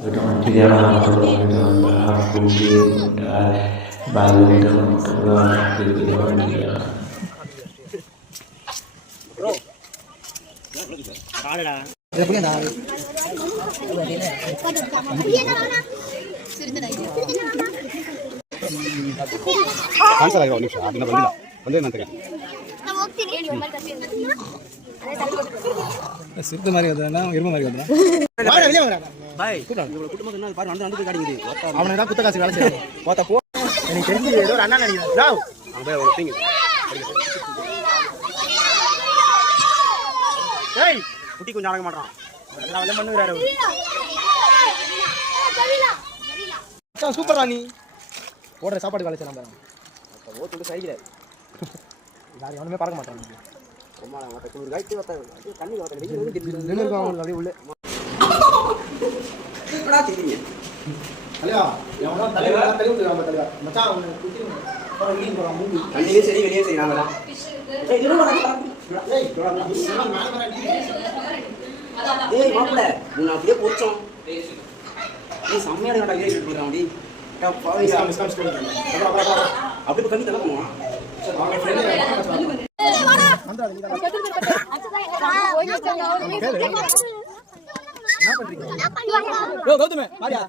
Otomatik orang aku udah balik ke dia. cancel ಆಗಿರೋ ನಿಮಿಷ ಅದನ್ನ ಬಂದಿಲ್ಲ ಬಂದ್ರೆ ನಾನು ತೆಗೆದು ನಾನು ಹೋಗ್ತೀನಿ ಹೇಳಿ ಒಮ್ಮೆ ಕಸಿ ಸಿರ್ದು ಮಾರಿ ಅದನ್ನ ಇರ್ಮ ಮಾರಿ ಅದನ್ನ ಬಾಯ್ வெளிய வரடா பாய் இவ்வளவு கூட்டமா இருந்தா பாரு நடந்து போய் காடிங்குது அவனை தான் குத்த காசு வேலை செய்யறான் போத்த போ எனக்கு தெரிஞ்சு ஏதோ ஒரு அண்ணா நினைக்கிறேன் ராவ் அங்க போய் ஒரு திங் ஏய் குட்டி கொஞ்சம் அடங்க மாட்டான் நான் வெல்ல பண்ணுறாரு அவர் சூப்பர் ராணி போடுற சாப்பாடு வேலை செய்யலாம் பாருங்க ஓட்டு சரியில்லை யார் எவனுமே பார்க்க மாட்டாங்க அம்மா மத்த ஒரு கைட்டு வத்த தண்ணி வத்த வெளிய நின்னு இருக்காங்க அவங்க அப்படியே உள்ள என்னடா தெரியுங்க தலைவா எவனோ தலைவா தலைவா மச்சான் அவனை குட்டி வெளிய போறான் மூவி தண்ணியே சரி வெளிய செய்றாங்கடா ஏய் இருமா ஏய் ஏய் மாப்ள நான் அப்படியே போச்சோம் ஏய் சம்மையா டா ஏய் போறான் அப்படி டா பாவி அப்படி கண்ணி தள்ள போவான் அவங்க ஃப்ரெண்ட் என்ன பண்றீங்க? கௌதமே வாயா